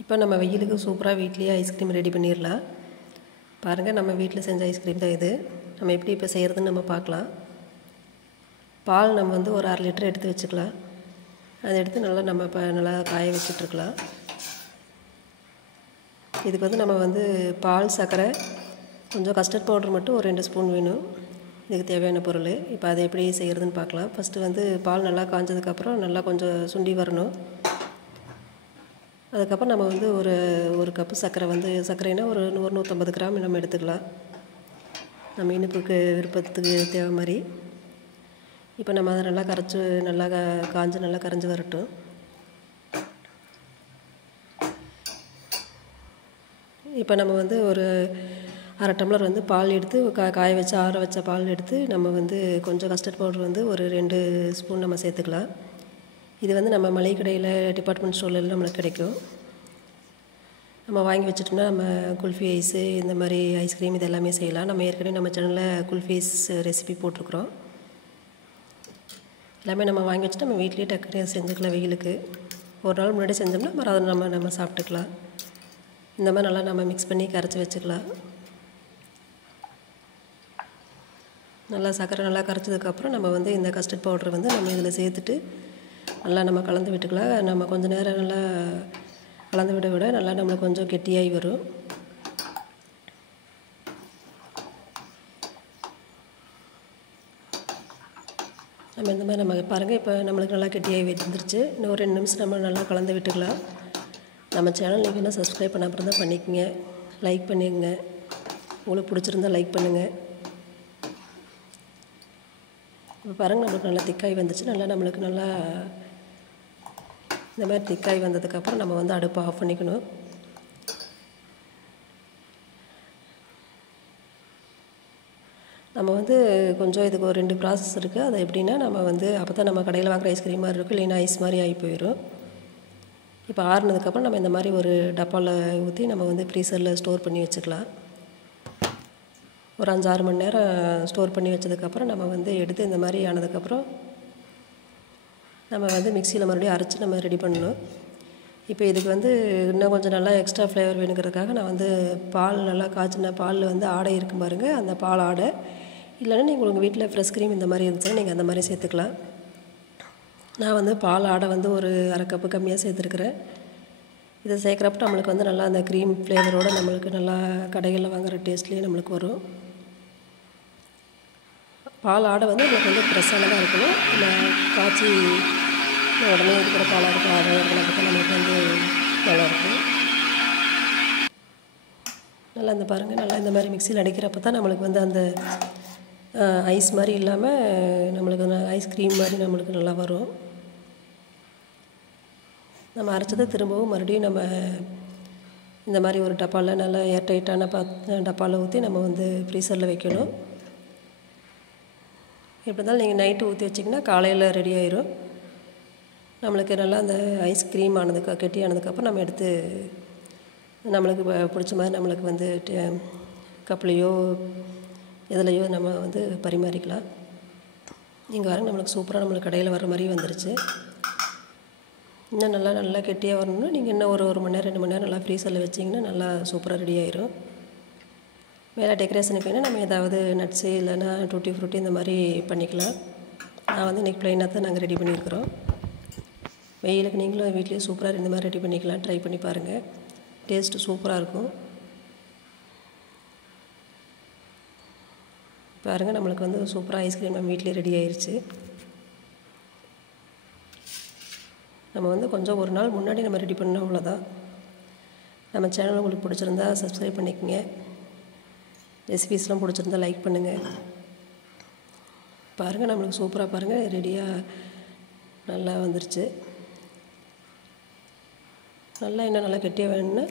இப்போ நம்ம வெயிலுக்கு சூப்பராக வீட்லேயே ஐஸ்கிரீம் ரெடி பண்ணிடலாம். பாருங்கள், நம்ம வீட்டில் செஞ்ச ஐஸ்கிரீம் தான் இது. நம்ம எப்படி இப்போ செய்கிறதுன்னு நம்ம பார்க்கலாம். பால் நம்ம வந்து ஒரு 1/2 லிட்டர் எடுத்து வச்சுக்கலாம். அதை எடுத்து நம்ம இப்போ நல்லா காய வச்சுட்ருக்கலாம். இதுக்கு வந்து நம்ம வந்து பால், சர்க்கரை, கொஞ்சம் கஸ்டர்ட் பவுடர் மட்டும் ஒரு 2 ஸ்பூன் வேணும். இதுக்கு தேவையான பொருள். இப்போ அதை எப்படி செய்கிறதுன்னு பார்க்கலாம். ஃபஸ்ட்டு வந்து பால் நல்லா காய்ஞ்சதுக்கப்புறம் நல்லா கொஞ்சம் சுண்டி வரணும். அதுக்கப்புறம் நம்ம வந்து ஒரு கப்பு சர்க்கரைனா ஒரு 100-150 கிராம் நம்ம எடுத்துக்கலாம். நம்ம இனிப்புக்கு விருப்பத்துக்கு தேவை மாதிரி. இப்போ நம்ம அதை நல்லா கரைச்சி நல்லா காய்ஞ்சி நல்லா கரைஞ்சி வரட்டும். இப்போ நம்ம வந்து ஒரு 1/2 டம்ளர் வந்து பால் எடுத்து காய வச்சு ஆற வச்ச பால் எடுத்து நம்ம வந்து கொஞ்சம் கஸ்டர்ட் பவுடர் வந்து ஒரு 2 ஸ்பூன் நம்ம சேர்த்துக்கலாம். இது வந்து நம்ம மளிகை கடையில், டிபார்ட்மெண்ட் ஸ்டோர்லாம் நம்மளுக்கு கிடைக்கும். நம்ம வாங்கி வச்சுட்டோம்னா நம்ம குல்ஃபி ஐஸு, இந்த மாதிரி ஐஸ்கிரீம் இது எல்லாமே செய்யலாம். நம்ம ஏற்கனவே நம்ம சேனலில் குல்ஃபி ஐஸ் ரெசிபி போட்டிருக்குறோம். எல்லாமே நம்ம வாங்கி வச்சுட்டு நம்ம வீட்லேயே டக்குனு செஞ்சுக்கலாம். வெயிலுக்கு ஒரு நாள் முன்னாடி செஞ்சோம்னா மறுநாள் நம்ம சாப்பிட்டுக்கலாம். இந்த மாதிரி நல்லா நம்ம மிக்ஸ் பண்ணி கரைச்சி வச்சுக்கலாம். நல்லா சர்க்கரை நல்லா கரைச்சதுக்கப்புறம் நம்ம வந்து இந்த கஸ்டர்ட் பவுடர் வந்து நம்ம இதில் சேர்த்துட்டு நல்லா நம்ம கலந்து விட்டுக்கலாம். நம்ம கொஞ்சம் நேரம் நல்லா கலந்து விட நல்லா நம்மளுக்கு கொஞ்சம் கெட்டியாகி வரும். நம்ம இந்த மாதிரி நம்ம பாருங்கள், இப்போ நம்மளுக்கு நல்லா கெட்டியாகி வந்துருச்சு. இன்னும் ஒரு 2 நிமிஷம் நம்ம நல்லா கலந்து விட்டுக்கலாம். நம்ம சேனல் நீங்கள் என்ன சப்ஸ்கிரைப் பண்ண அப்புறம் தான் பண்ணிக்கோங்க. லைக் பண்ணிக்கங்க. உங்களுக்கு பிடிச்சிருந்தா லைக் பண்ணுங்கள். இப்போ பாருங்கள், நம்மளுக்கு நல்லா திக்காய் வந்துச்சு. நம்மளுக்கு நல்லா இந்த மாதிரி திக்காய் வந்ததுக்கப்புறம் நம்ம வந்து அடுப்பை ஆஃப் பண்ணிக்கணும். நம்ம வந்து கொஞ்சம் இதுக்கு ஒரு 2 ப்ராசஸ் இருக்குது. அது எப்படின்னா, நம்ம வந்து அப்போ தான் நம்ம கடையில் வாங்குகிற ஐஸ்கிரீம் மாதிரி இருக்கும், இல்லைன்னா ஐஸ் மாதிரி ஆகி போயிடும். இப்போ ஆறுனதுக்கப்புறம் நம்ம இந்த மாதிரி ஒரு டப்பாவில் ஊற்றி நம்ம வந்து ஃப்ரீசரில் ஸ்டோர் பண்ணி வச்சுக்கலாம். ஒரு 5-6 மணி நேரம் ஸ்டோர் பண்ணி வச்சதுக்கப்புறம் நம்ம வந்து எடுத்து இந்த மாதிரி ஆனதுக்கப்புறம் நம்ம வந்து மிக்சியில் மறுபடியும் அரைச்சி நம்ம ரெடி பண்ணணும். இப்போ இதுக்கு வந்து இன்னும் கொஞ்சம் நல்லா எக்ஸ்ட்ரா ஃப்ளேவர் வேணுங்கிறதுக்காக நான் வந்து பால் நல்லா காய்ச்சின பாலில் வந்து ஆடை இருக்கும் பாருங்கள், அந்த பால் ஆடை, இல்லைன்னா நீங்கள் உங்கள் வீட்டில் ஃப்ரெஷ் க்ரீம் இந்த மாதிரி இருந்துச்சுன்னா நீங்கள் அந்த மாதிரி சேர்த்துக்கலாம். நான் வந்து பால் ஆடை வந்து ஒரு 1/2 கப்பு கம்மியாக சேர்த்துருக்குறேன். இதை சேர்க்குறப்ப நம்மளுக்கு வந்து நல்லா அந்த க்ரீம் ஃப்ளேவரோடு நம்மளுக்கு நல்லா கடைகளில் வாங்குகிற டேஸ்ட்லேயே நம்மளுக்கு வரும். பால் ஆடை வந்து நம்மளுக்கு வந்து ஃப்ரெஷ்ஷானதாக இருக்கணும். நம்ம காய்ச்சி உடனே இருக்கிற பால் ஆடை இருக்கிறப்ப நம்மளுக்கு வந்து நல்லாயிருக்கும். நல்லா இந்த பாருங்கள், நல்லா இந்த மாதிரி மிக்சியில் அடிக்கிறப்ப தான் நம்மளுக்கு வந்து அந்த ஐஸ் மாதிரி இல்லாமல் நம்மளுக்கு ஐஸ்கிரீம் மாதிரி நம்மளுக்கு நல்லா வரும். நம்ம அரைச்சதை திரும்பவும் மறுபடியும் நம்ம இந்த மாதிரி ஒரு டப்பாவில் நல்லா ஏர்டைட்டான டப்பாவில் ஊற்றி நம்ம வந்து ஃப்ரீசரில் வைக்கணும். எப்படி இருந்தாலும் நீங்கள் நைட்டு ஊற்றி வச்சிங்கன்னா காலையில் ரெடி ஆயிரும். நம்மளுக்கு நல்லா அந்த ஐஸ்கிரீம் கெட்டியானதுக்கப்புறம் நம்ம எடுத்து நம்மளுக்கு பிடிச்ச மாதிரி நம்மளுக்கு வந்து கப்லேயோ எதுலையோ நம்ம வந்து பரிமாறிக்கலாம். நீங்கள் பாருங்க, நம்மளுக்கு சூப்பராக நம்மளுக்கு கடையில் வர மாதிரி வந்துருச்சு. இன்னும் நல்லா கெட்டியாக வரணும்னா நீங்கள் இன்னும் ஒரு மணி நேரம் 2 மணி நேரம் நல்லா ஃப்ரீசரில் வச்சிங்கன்னா நல்லா சூப்பராக ரெடி ஆயிரும். மேலே டெக்கரேஷனுக்கு வேணால் நம்ம ஏதாவது நட்ஸு இல்லைன்னா டூட்டி ஃப்ரூட்டி இந்த மாதிரி பண்ணிக்கலாம். நான் வந்து இன்றைக்கி ப்ளைனாக தான் நாங்கள் ரெடி பண்ணியிருக்கிறோம். வெயிலுக்கு நீங்களும் வீட்லேயே சூப்பராக இந்த மாதிரி ரெடி பண்ணிக்கலாம். ட்ரை பண்ணி பாருங்கள், டேஸ்ட்டு சூப்பராக இருக்கும். பாருங்கள், நம்மளுக்கு வந்து சூப்பராக ஐஸ்கிரீம் நம்ம வீட்லேயே ரெடி ஆயிடுச்சு. நம்ம வந்து கொஞ்சம் ஒரு நாள் முன்னாடி நம்ம ரெடி பண்ணோம், அவ்வளோதான். நம்ம சேனல் உங்களுக்கு பிடிச்சிருந்தா சப்ஸ்கிரைப் பண்ணிக்கோங்க. ரெசிபீஸ்லாம் பிடிச்சிருந்தா லைக் பண்ணுங்கள். பாருங்கள், நம்மளுக்கு சூப்பராக பாருங்கள் ரெடியாக நல்லா வந்துருச்சு. இன்னும் நல்லா கெட்டியாக வேணும்னா